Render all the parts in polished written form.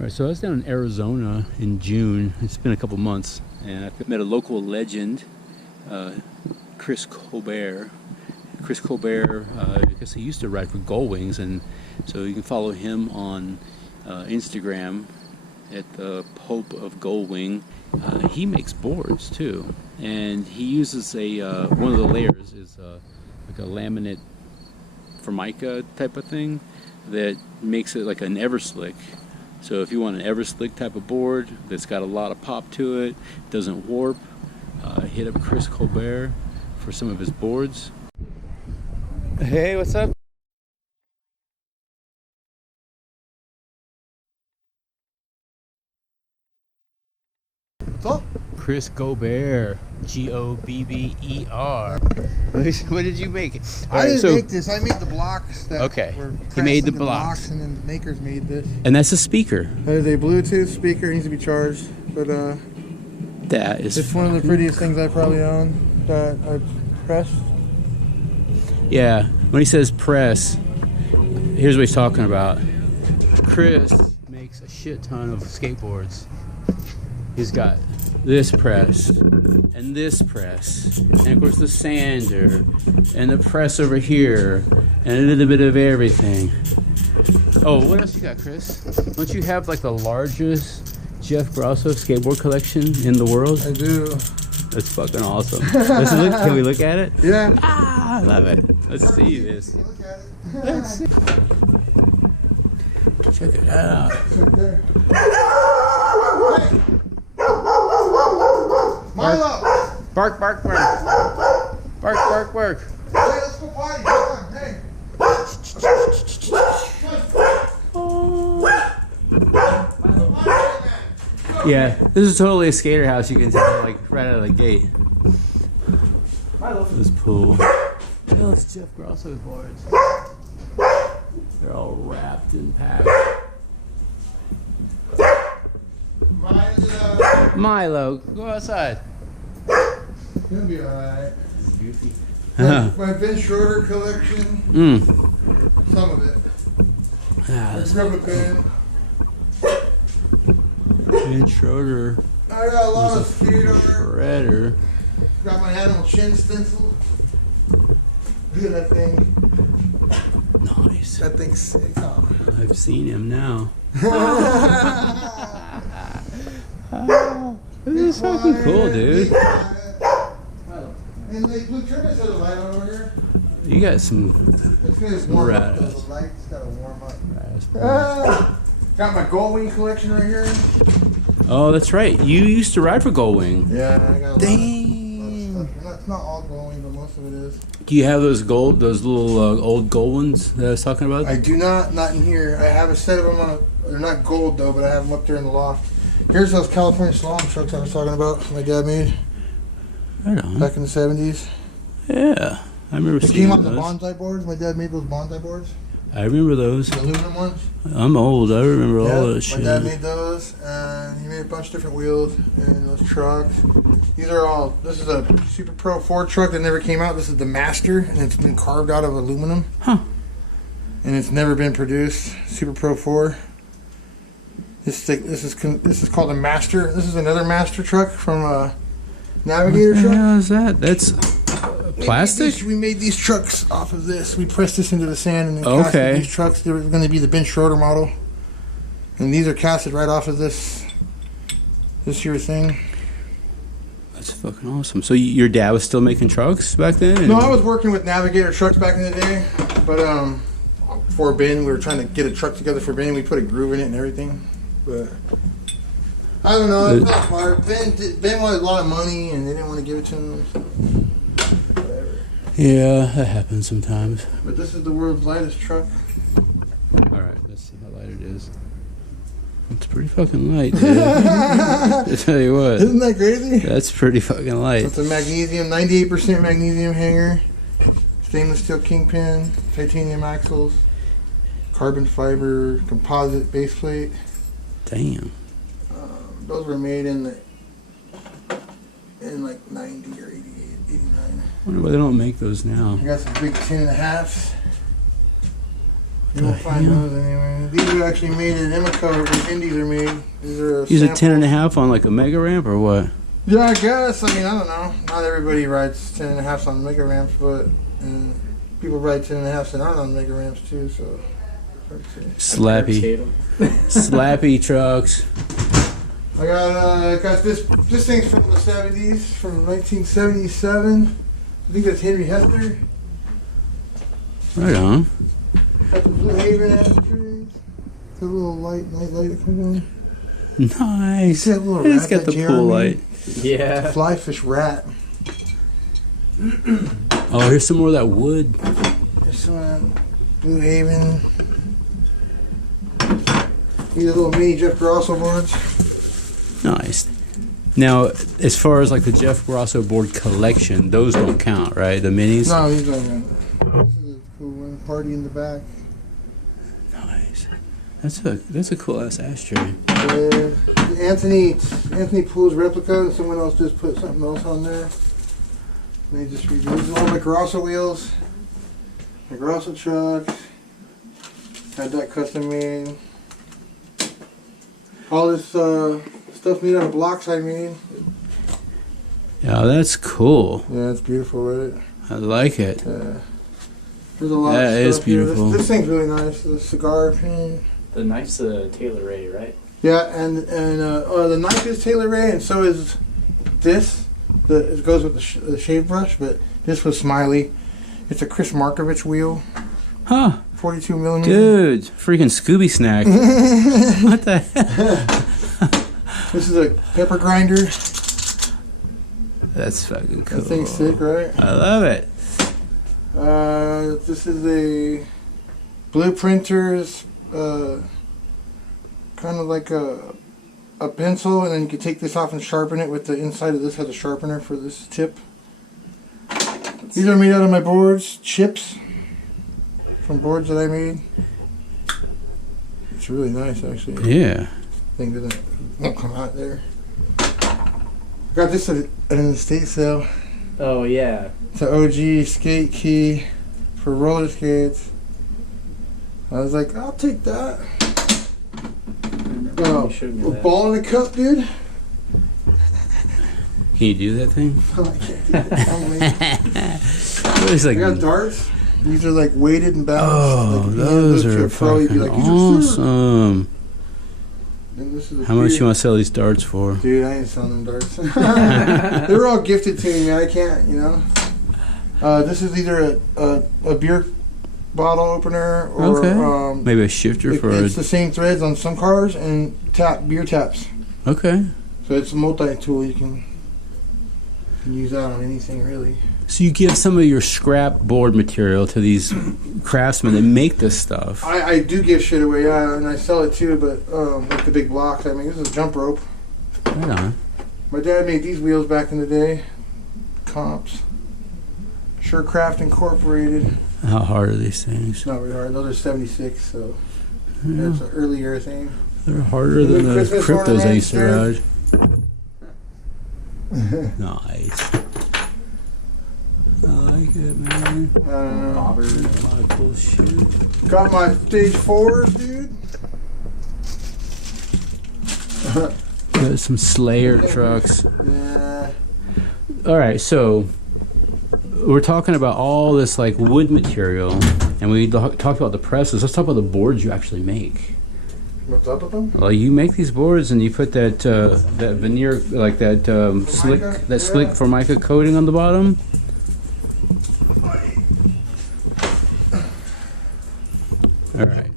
Alright, so I was down in Arizona in June. It's been a couple months, and I met a local legend, Chris Gobber. Chris Gobber, I guess he used to ride for Gullwings, and so you can follow him on Instagram at the Pope of Gullwing. He makes boards too, and he uses a one of the layers is like a laminate formica type of thing that makes it like an Everslick. So if you want an Everslick type of board that's got a lot of pop to it, doesn't warp, hit up Chris Gobber for some of his boards. Hey, what's up? So? Chris Gobber, Gobber. What did you make? I didn't make this. I made the blocks. That Okay. were He made the blocks, blocks. and then the makers made this. And that's a speaker. That is a Bluetooth speaker. It needs to be charged, but That is. it's one of the prettiest things I probably own that I pressed. Yeah. When he says press, here's what he's talking about. Chris makes a shit ton of skateboards. He's got this press and this press, and of course the sander and the press over here and a little bit of everything. Oh, what else you got, Chris? Don't you have like the largest Jeff Grosso skateboard collection in the world? I do. That's fucking awesome. Let's look. Can we look at it? Yeah. Ah, I love it. Let's see this. Look at it. Let's see. Check it out. It's right there. Milo! Bark, bark, bark. Bark, bark, bark. Hey, let's go potty. Come on. Hey. Yeah, this is totally a skater house. You can tell, like, right out of the gate. This is cool. Those Jeff Grosso boards. They're all wrapped and packed. Milo, go outside. He'll be alright. This is goofy. My Ben Schroeder collection. Some of it. Ah, that's Rubber band. Ben Schroeder. I got a lot was of a skater. shredder. Got my animal chin stencil. Look at that thing. Nice. That thing's sick. Oh. I've seen him now. This is fucking cool, dude. And like, Blue Penrose has a light on over here. You got some It's gonna warm up. rad. The light's gotta warm up. raspberries. Got my Gullwing collection right here. Oh, that's right. You used to ride for Gullwing. Yeah, I got a lot Dang. of stuff. It's not all Gullwing, but most of it is. Do you have those little old gold ones that I was talking about? I do not in here. I have a set of them they're not gold though, but I have them up there in the loft. Here's those California slalom trucks I was talking about. My dad made Right on. back in the 70s. Yeah, I remember They seeing came on the those. bonsai boards. My dad made those bonsai boards, I remember those. the aluminum ones. I'm old. I remember all that My shit. dad made those, and he made a bunch of different wheels and those trucks. These are all. This is a Super Pro 4 truck that never came out. This is the Master, and it's been carved out of aluminum. Huh. And it's never been produced. Super Pro 4. This is called a Master. This is another Master truck from a Navigator What the truck. hell is that? That's plastic? We made these trucks off of this. We pressed this into the sand and then casted Okay. these trucks. They were going to be the Ben Schroeder model. And these are casted right off of this here thing. That's fucking awesome. So your dad was still making trucks back then? No, I was working with Navigator trucks back in the day. But for Ben, we were trying to get a truck together for Ben. We put a groove in it and everything. But I don't know. It fell apart. Ben wanted a lot of money and they didn't want to give it to him. So whatever. Yeah, that happens sometimes. But this is the world's lightest truck. Alright, let's see how light it is. It's pretty fucking light, dude. I tell you what. Isn't that crazy? That's pretty fucking light. It's a magnesium, 98% magnesium hanger, stainless steel kingpin, titanium axles, carbon fiber composite base plate. Damn. Those were made in like 90 or 88, 89. I wonder why they don't make those now. I got some big 10.5s. You won't find those anywhere. These are actually made in Imico, where indies are made. These are Use a 10.5 on like a mega ramp or what? Yeah, I guess. I mean, I don't know. Not everybody rides 10.5s on mega ramps, but people ride 10.5s that aren't on mega ramps too. So slappy, slappy trucks. I got this. This thing's from the 70s, from 1977. I think that's Henry Hester. Right on. Got the Blue Haven ashtrays. The little night light that comes on. Nice. See that little It's rat got the that pool Jeremy- light. Yeah. It's a fly fish rat. Oh, here's some more of that wood. There's some Blue Haven. These are little mini Jeff Grosso boards. Nice. Now, as far as like the Jeff Grosso board collection, those don't count, right? The minis? No, these don't. This is a cool one. Party in the back. Nice. That's a cool ass ashtray. Anthony Poole's replica, and someone else just put something else on there. And they just redo. These are all my Grosso wheels. My Grosso trucks. Had that custom made. All this stuff made out of blocks I made. Yeah, that's cool. Yeah, it's beautiful, right? I like it. Yeah. There's a lot That of stuff is here. beautiful. This thing's really nice. The cigar paint. The knife's a Taylor Ray, right? Yeah, and the knife is Taylor Ray, and so is this. It goes with the shave brush, but this was Smiley. It's a Chris Markovich wheel, Huh. 42 millimeter. Dude, freaking Scooby snack. What the hell? This is a pepper grinder. That's fucking cool. That thing's sick, right? I love it. This is a Blue Printers, kind of like a pencil, and then you can take this off and sharpen it with the inside of this has a sharpener for this tip. These are made out of my boards, chips from boards that I made. It's really nice, actually. Yeah. Thing won't come out there. Got this at an estate sale. Oh, yeah. It's an OG skate key for roller skates. I was like, I'll take that. Oh, You showed me a that. ball in a cup, dude. Can you do that thing? Oh, I can't do that. I'm late. It's I like, got darts. These are like weighted and balanced. oh, Like, if you those hand those to are a pro, you'd be fucking like, "These are sick." awesome. And this is a How much beer. you want to sell these darts for? Dude, I ain't selling them darts. They were all gifted to me, man. I can't, you know. This is either a beer bottle opener or Okay. Maybe a shifter for it's the same threads on some cars and beer taps. Okay. So it's a multi-tool. You can use that on anything, really. So you give some of your scrap board material to these craftsmen that make this stuff. I do give shit away, yeah, and I sell it too, but like the big blocks. I mean, this is a jump rope. Right on. My dad made these wheels back in the day. Comps. Surecraft Incorporated. How hard are these things? It's not really hard. Those are 76, so Yeah, that's an earlier thing. they're harder than the Christmas cryptos I used to ornaments ride. Nice. I like it, man. A lot of cool shit. Got my stage 4s, dude. Got some Slayer trucks. Yeah. All right, so we're talking about all this like wood material, and we talked about the presses. Let's talk about the boards you actually make. What's up with them? Well, you make these boards, and you put that that veneer, like that slick, Formica? that slick Yeah. Formica coating on the bottom. All right.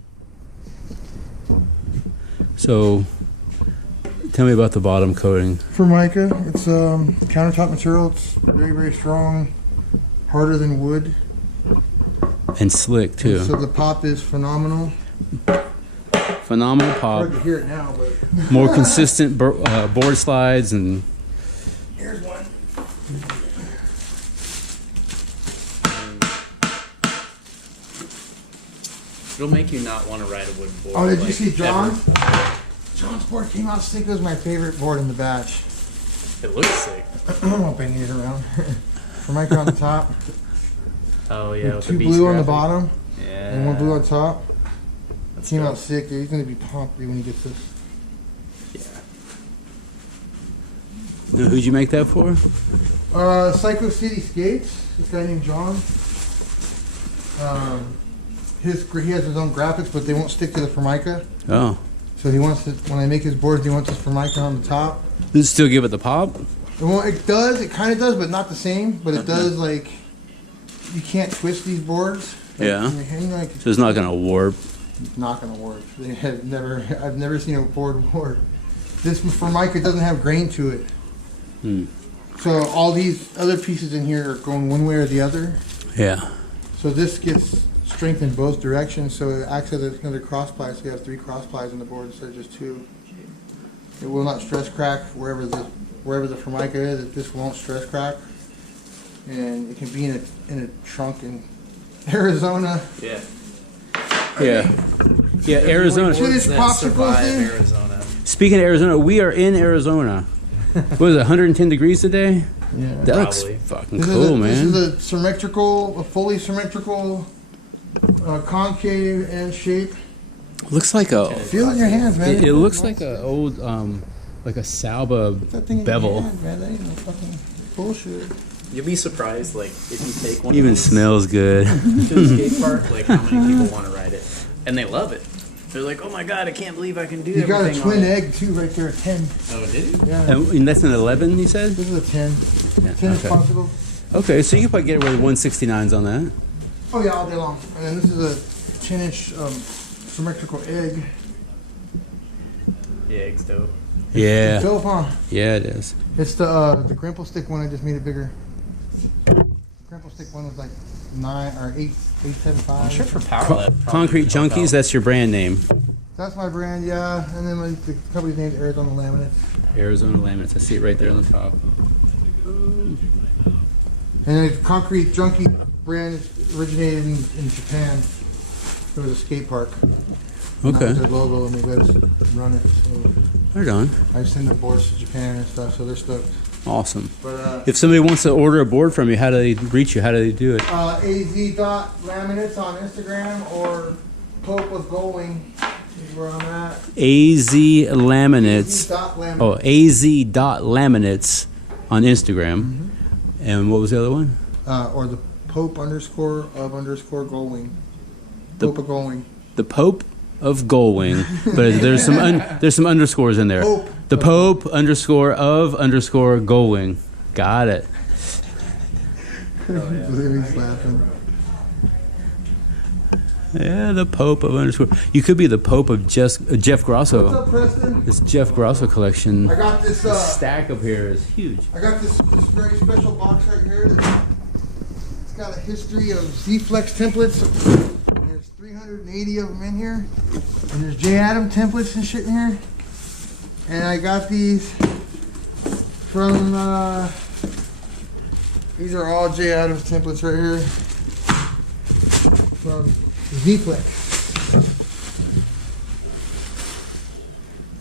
So, tell me about the bottom coating. Formica. It's countertop material. It's very, very strong. Harder than wood. And slick too. So the pop is phenomenal. Phenomenal pop. Hard to hear it now, but More consistent board slides and. here's one. It'll make you not want to ride a wooden board. Oh, did you like, see John? ever. John's board came out sick. It was my favorite board in the batch. It looks sick. I'm banging it around. Formica on the top. Oh, yeah. With the Two beast blue on the graphic. bottom Yeah. and one blue on top. Let's Came go. out sick, dude. He's gonna be pumped dude, when he gets this. Yeah. Now, who'd you make that for? Psycho City Skates. This guy named John. He has his own graphics, but they won't stick to the Formica. Oh. So he wants to. When I make his boards, he wants his Formica on the top. Does it still give it the pop? It does. It kind of does, but not the same. But it does like. You can't twist these boards. Like, Yeah. in your hand, like, So it's not gonna warp. it's not gonna work. They have never. I've never seen a board work. This Formica doesn't have grain to it. Hmm. So all these other pieces in here are going one way or the other. Yeah. So this gets strength in both directions. So it acts as another cross ply. So you have 3 cross plies on the board instead of just 2. It will not stress crack wherever the Formica is. This won't stress crack, and it can be in a trunk in Arizona. Yeah. Yeah. Yeah. Arizona. See this That popsicle survive thing? Arizona. Speaking of Arizona, we are in Arizona. What is it, 110 degrees today? Yeah. That looks Probably. fucking This cool, man. This is a fully symmetrical, concave and shape. Looks like a. Feel it in your hands, man. It looks like a old, like a Salba Put that thing in bevel. your hands, man. That ain't no fucking bullshit. You'll be surprised, like, if you take one Even of these smells good. to the skate park, like, how many people want to ride it. And they love it. They're like, oh my god, I can't believe I can do You got a everything twin on it. egg too, right there, a 10. Oh, did you? Yeah. And that's an 11, you said? This is a 10. Yeah, 10 is okay. possible. Okay, so you could probably get away with 169s on that. Oh yeah, all day long. And then this is a 10-inch symmetrical egg. Yeah, eggs dope. Yeah. It's dope, huh? Yeah, it is. It's the Grimple stick one. I just made it bigger. Grimple stick one was like 9 or 875. I'm sure for Power Lab. Concrete Junkies, that's your brand name. That's my brand, yeah. And then the company's name's Arizona Laminates. Arizona Laminates. I see it right there on the top. And the Concrete Junkie brand originated in Japan. There was a skate park. And that Okay. was their logo, and they let us run it. So Right on. I send the boards to Japan and stuff, so they're stoked. Awesome. But If somebody wants to order a board from you, how do they reach you? How do they do it? AZ.laminates on Instagram or Pope of Going is where I'm at. AZ Laminates. AZ.laminates. Oh, AZ.laminates on Instagram. And what was the other one? Or the Pope _of Going. The- Pope of Going. The Pope of Gullwing. But there's some underscores in there. Pope. The Pope _of Gullwing. Got it. Livy's laughing. Yeah, the Pope of _ You could be the Pope of Jeff What's Grosso. up, Preston? This Jeff Grosso collection. I got this. Stack up here is huge. I got this very special box right here. It's got a history of Z-Flex templates. There's 380 of them in here. And there's J. Adam templates and shit in here. And I got these from, these are all J. Adams templates right here. From Z-Flex.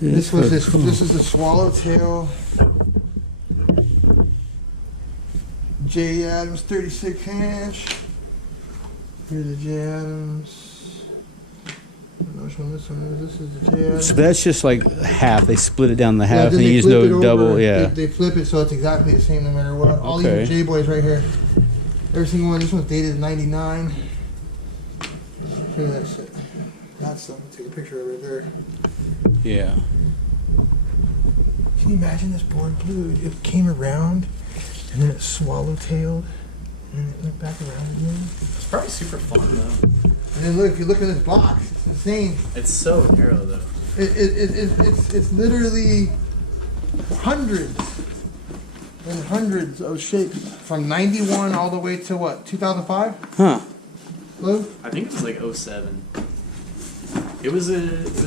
This is the Swallowtail J. Adams 36 inch. Here's the J. Adams. I don't know which one this one is. This is the J. Adams. So that's just like half. They split it down the Yeah, half, then and they you use flip it no over. double. Yeah. They flip it so it's exactly the same no matter what. All Okay. these J-Boys right here. Every single one. This one's dated 99. Look at that shit. That's something to take a picture of right there. Yeah. Can you imagine this board blue? It came around and then it swallowtailed and then it went back around again. It's probably super fun, though. And then look, if you look at this box, it's insane. It's so narrow, though. It's literally hundreds and hundreds of shapes from 91 all the way to what, 2005? Huh. Lou? I think it was like 07. It was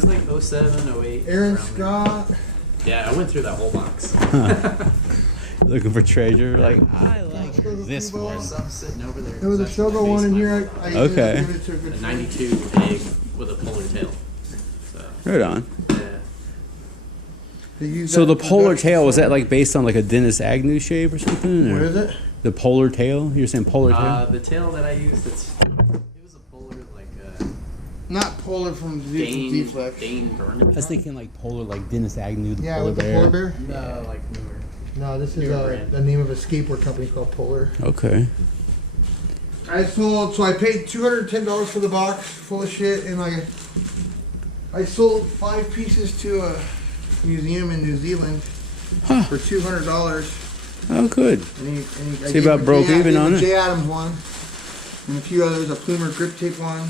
like 07, 08. Aaron around there. Scott. Yeah, I went through that whole box. Looking for treasure. Like, I like this one. Some sitting over there. There was a It's actually Shogo one in based here. on I Okay. give it to a good a friend. 92 egg with a polar tail. So, Right on. yeah. They use So that the to polar conduct tail, was the that like based on like a Dennis Agnew shape or something? What Or is it? the polar tail? You're saying polar tail? The tail that I used, it was a polar, like, Not Polar from Deflex. Dane Vernon. I was thinking like Polar, like Dennis Agnew, the Yeah, Polar with the Bear. Polar Bear. No, like newer. No, this is Newer brand. the name of a skateboard company called Polar. Okay. I paid $210 for the box full of shit, and I sold 5 pieces to a museum in New Zealand for $200. Oh, good. And I See, gave about him broke even on it. J Adams one, and a few others, a Plumer grip tape one.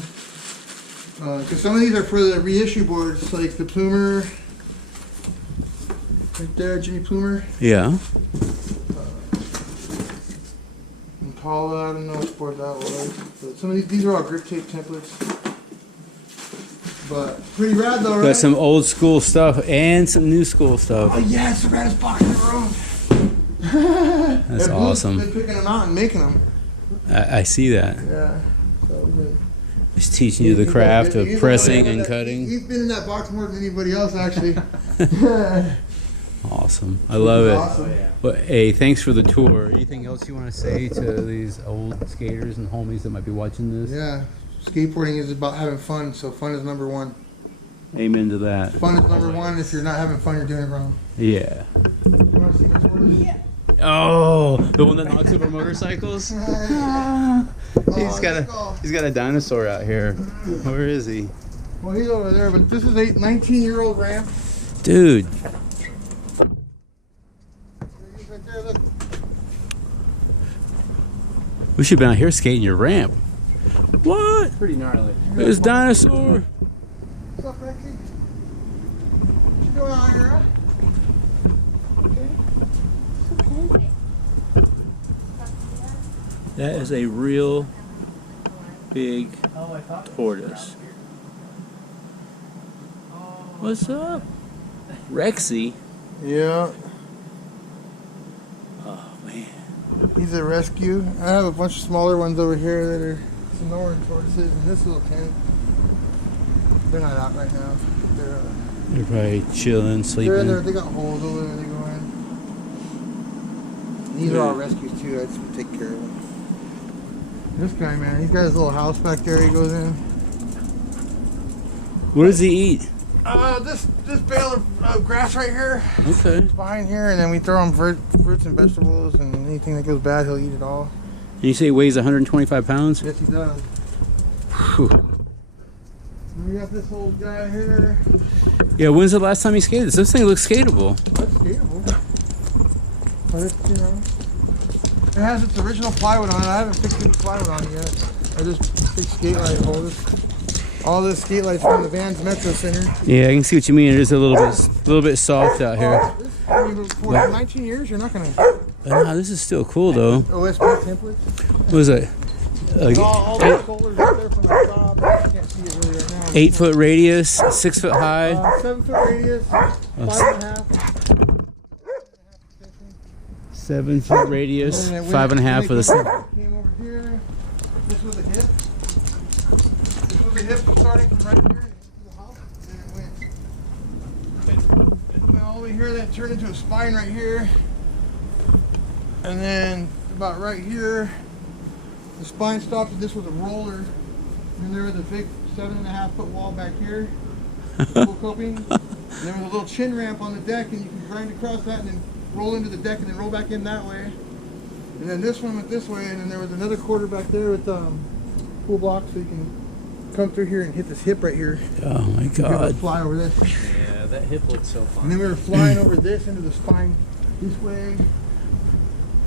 Because some of these are for the reissue boards, like the Plumer, right there, Jimmy Plumer. Yeah. Impala, I don't know what board that was. But some of these are all grip tape templates. But pretty rad though, right? Got some old school stuff and some new school stuff. Oh yeah, it's the raddest box in the room. That's Blue's awesome. been picking them out and making them. I see that. Yeah. So good. Just teaching you the craft of pressing and cutting. He's been in that box more than anybody else, actually. Awesome. I love it. Awesome. Well, hey, thanks for the tour. Anything else you want to say to these old skaters and homies that might be watching this? Yeah. Skateboarding is about having fun, so fun is number one. Amen to that. Fun is number one. If you're not having fun, you're doing it wrong. Yeah. You want to see my tortoise? Yeah. Oh, the one that knocks over motorcycles? He's got a dinosaur out here. Where is he? Well, he's over there, but this is a 19-year-old ramp. Dude. He's right there, look. We should have been out here skating your ramp. What? Pretty gnarly. There's dinosaur. What's up, Becky? What you doing out here, huh? That is a real big tortoise. What's up? Rexy. Yeah. Oh, man. He's a rescue. I have a bunch of smaller ones over here that are snoring tortoises in this little tent. They're not out right now. They're probably chilling, sleeping. They're in there. They got holes over there. They go in. These are all rescues too. I just take care of them. This guy, man, he's got his little house back there. He goes in. What does he eat? This bale of grass right here. Okay. Behind here, and then we throw him fruits and vegetables, and anything that goes bad, he'll eat it all. And you say he weighs 125 pounds? Yes, he does. Whew. And we got this old guy here. Yeah, when's the last time you skated this? This thing looks skatable. That's skatable. But it's, you know, it has its original plywood on it. I haven't fixed any plywood on it yet. I just fixed skate light holders. All this skate lights from the Vans Metro Center. Yeah, I can see what you mean. It is a little bit soft out here. I mean, for 19 years, you're not gonna. But no, this is still cool though. OSB templates. What is it? All the folders up there from the top. I can't see it really right now. 8 foot radius, 6 foot high. 7 foot radius, 5.5. 7 foot radius, And then 5.5 with a. Came over here. This was a hip. This was a hip starting from right here to the house. And then it went all the way here. Then it turned into a spine right here. And then about right here, the spine stopped. And this was a roller. And there was a big 7.5 foot wall back here. Double coping. And there was a little chin ramp on the deck, and you can grind across that and then roll into the deck and then roll back in that way. And then this one went this way, and then there was another quarter back there with pool blocks, so you can come through here and hit this hip right here. Oh my You can god. fly over this. Yeah, that hip looks so And fun. then we were flying over this into the spine this way.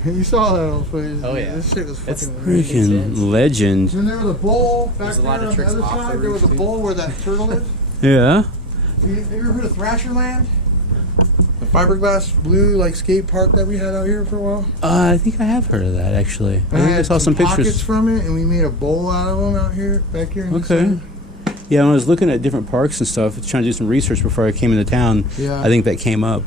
You saw that old footage. Oh, yeah. This shit was It's fucking Freaking legend. And then there was a bowl back There's a there lot of on the tricks other off the side. There was a roof, too. bowl where that turtle is. Yeah. Have you ever heard of Thrasherland? The fiberglass blue like skate park that we had out here for a while. I think I have heard of that actually. I think I had saw some pockets pictures. from it, and we made a bowl out of them out here, back here. In the Okay. center. Yeah, when I was looking at different parks and stuff, trying to do some research before I came into town, Yeah. I think that came up.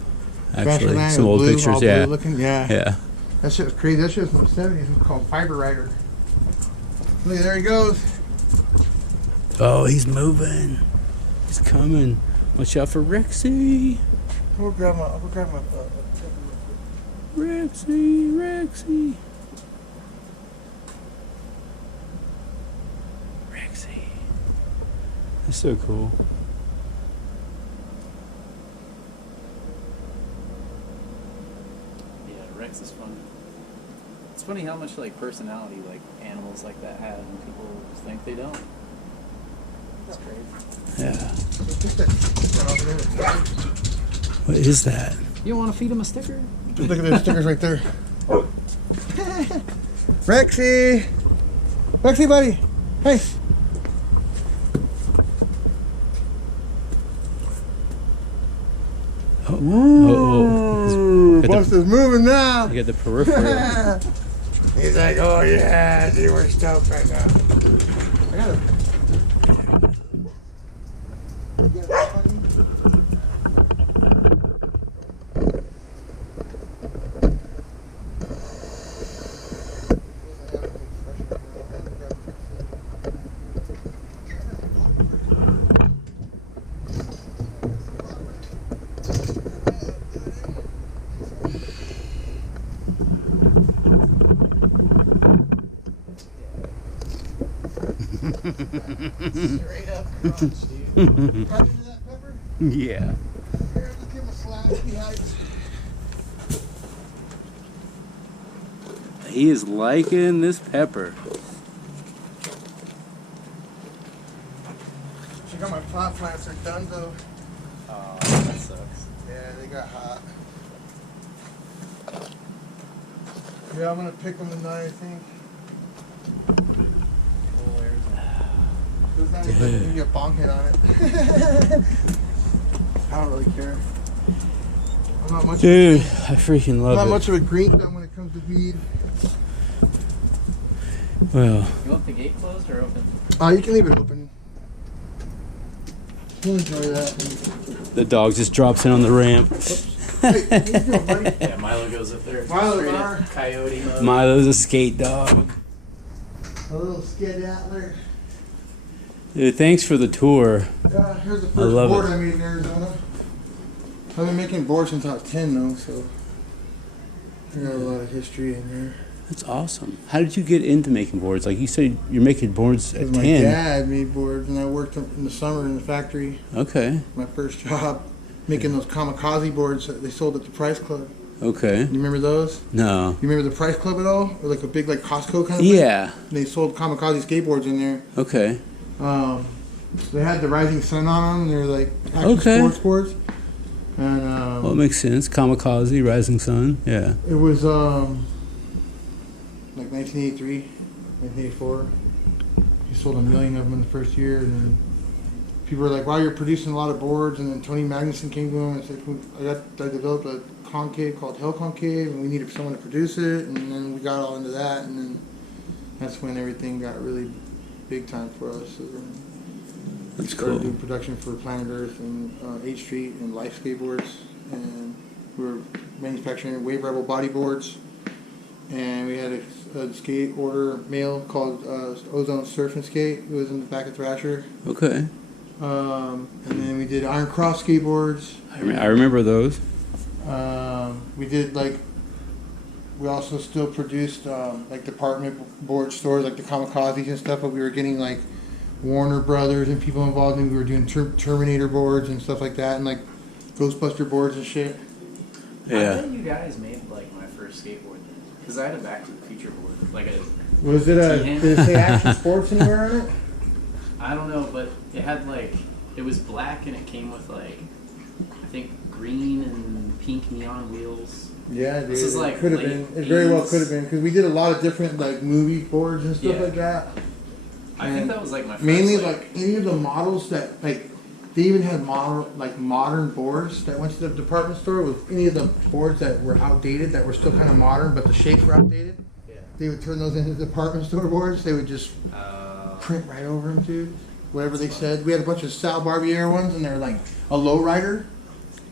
Actually, Thrasherland, some it was old blue, pictures. all Yeah. blue looking. Yeah. Yeah. That shit was crazy. That shit was from the 70s. It was called Fiber Rider. Look, there he goes. Oh, he's moving. He's coming. Watch out for Rexy. We'll grab my. Rexy, Rexy. Rexy. That's so cool. Yeah, Rex is fun. It's funny how much like personality like animals like that have, and people just think they don't. It's crazy. Yeah. What is that? You don't want to feed him a sticker? Just look at those stickers right there. Rexy! Rexy, buddy! Hey! Ooh, Bus is moving now! You got the peripheral. He's like, oh yeah, dude, we're stoked right now. I got it. Straight up crunch, dude. Cut into that pepper? Yeah. Here, let's give him a slap. Behind. He is liking this pepper. Check out my pot plants. They're done though. Oh, that sucks. Yeah, they got hot. Yeah, I'm gonna pick them tonight, I think. There's not even get a bonk hit on it. I don't really care. I'm not much. Dude, I freaking love I'm not it. much of a green thumb when it comes to weed. Well, You want the gate closed or open? You can leave it open. We'll enjoy that. the dog just drops in on the ramp. Hey, what you doing, buddy? Yeah, Milo goes up there. Milo, Straight Mar. up coyote mode. Milo's a skate dog. A little skedaddler. Dude, thanks for the tour. Here's the I first love board it. I made in Arizona. I've been making boards since I was 10 though, so I got a lot of history in there. That's awesome. How did you get into making boards? Like you said, you're making boards at Because my 10. dad made boards and I worked in the summer in the factory. Okay. My first job making those kamikaze boards that they sold at the Price Club. Okay. You remember those? No. You remember the Price Club at all? Or like a big like Costco kind of thing? Yeah. And they sold kamikaze skateboards in there. Okay. They had the Rising Sun on them. They're like action Okay. sports boards. And Well, it makes sense. Kamikaze, Rising Sun. Yeah. it was like 1983, 1984. He sold 1 million of them in the first year, and then people were like, "Wow, you're producing a lot of boards." And then Tony Magnuson came to him and said, I developed a concave called Hell Concave, and we needed someone to produce it." And then we got all into that, and then that's when everything got really big time for us. So then we That's started cool. doing production for Planet Earth and 8th Street and Life Skateboards, and we were manufacturing Wave Rebel bodyboards. And we had a skate order mail called Ozone Surf and Skate. It was in the back of Thrasher. Okay. And then we did Iron Cross skateboards. I remember those. We did we also still produced like department board stores like the Kamikazes and stuff, but we were getting like Warner Brothers and people involved, and we were doing Terminator boards and stuff like that, and like Ghostbuster boards and shit. I Yeah. think you guys made like my first skateboard then. Because I had a Back to the Future board. Like a, Was it did it say Action Sports anywhere on it? I don't know, but it had like, it was black and it came with like, I think green and pink neon wheels. Yeah, dude. This is like could have late been. It very well 80s. could have been, because we did a lot of different like movie boards and stuff Yeah. like that. I think that was like my first. Mainly like any of the models that like they even had modern boards that went to the department store with any of the boards that were outdated, that were still kind of modern but the shapes were outdated. Yeah. They would turn those into department store boards. They would just print right over them, dude. Whatever they said. We had a bunch of Sal Barbier ones, and they're like a lowrider.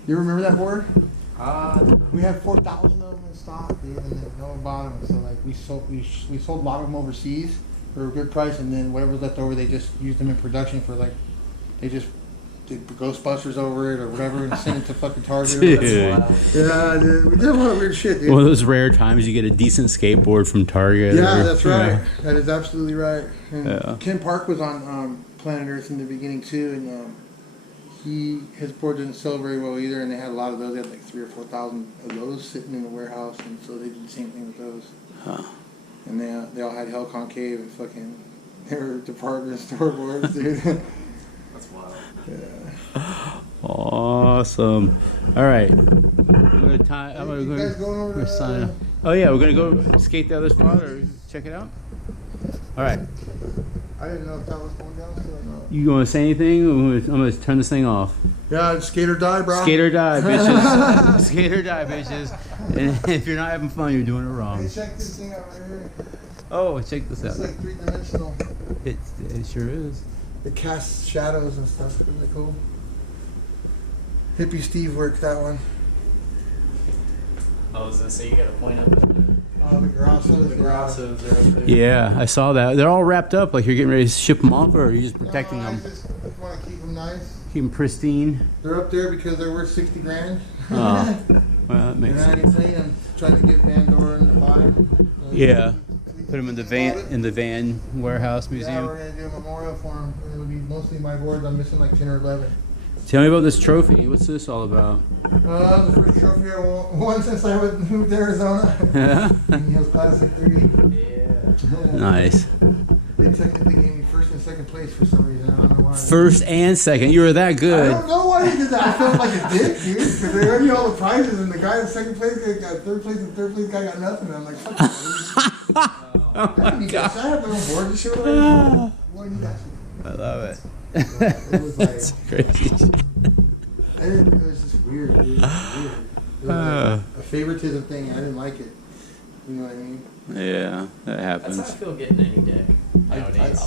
You remember that board? We had 4,000 of them in stock, dude, and then no one bought them. So like we sold a lot of them overseas for a good price, and then whatever was left over, they just used them in production for like, they just did Ghostbusters over it or whatever and sent it to fucking Target. Or Dude. whatever. Yeah, dude. We did a lot of weird shit, dude. One of those rare times you get a decent skateboard from Target. Yeah, or- that's right. That is absolutely right. And Yeah. Ken Park was on Planet Earth in the beginning too, and his board didn't sell very well either, and they had a lot of those. They had like 3,000 or 4,000 of those sitting in the warehouse, and so they did the same thing with those. Huh. And they all had Hell Concave and fucking they were department store boards, dude. That's wild. Yeah. Awesome. All right. I'm You guys going over to sign up. Oh yeah, we're gonna go skate the other spot or check it out. All right. I didn't know if that was going down still or not. You want to say anything? I'm gonna turn this thing off. Yeah, it's skate or die, bro. Skate or die, bitches. Skate or die, bitches. And if you're not having fun, you're doing it Hey, wrong. check this thing out right here. Oh, check this It's out. like 3-dimensional. It sure is. It casts shadows and stuff. Isn't it cool? Hippie Steve worked that one. I was gonna say you got to point up at Oh, the Grossos. the grasses are up there. Yeah, I saw that. They're all wrapped up. Like you're getting ready to ship them off, or are you just protecting No, I them? just want to keep them nice. Keep them pristine. They're up there because they're worth 60 grand. Oh, well, that And makes I sense. ain't saying I'm trying to get Van Doren to buy them. Yeah. Put them in the van warehouse Yeah, museum. we're gonna do a memorial for them. It'll be mostly my boards. I'm missing like 10 or 11. Tell me about this trophy. What's this all about? That was the first trophy I won since I moved to Arizona. Yeah. He was Classic 3. Yeah. Nice. They technically gave me first and second place for some reason. I don't know why. First and second. You were that I good. don't know why he did that. I felt like a dick, dude. Because they gave me all the prizes, and the guy in second place got third place, and third place guy got nothing. And I'm like, fuck you. Oh I my didn't need god. that. I have my own board and shit. What do you got? I love it. It was like, That's crazy. it was just weird, dude. It was weird. It was like a favoritism thing. I didn't like it. You know what I mean? Yeah, that That's happens. how I feel getting any deck nowadays.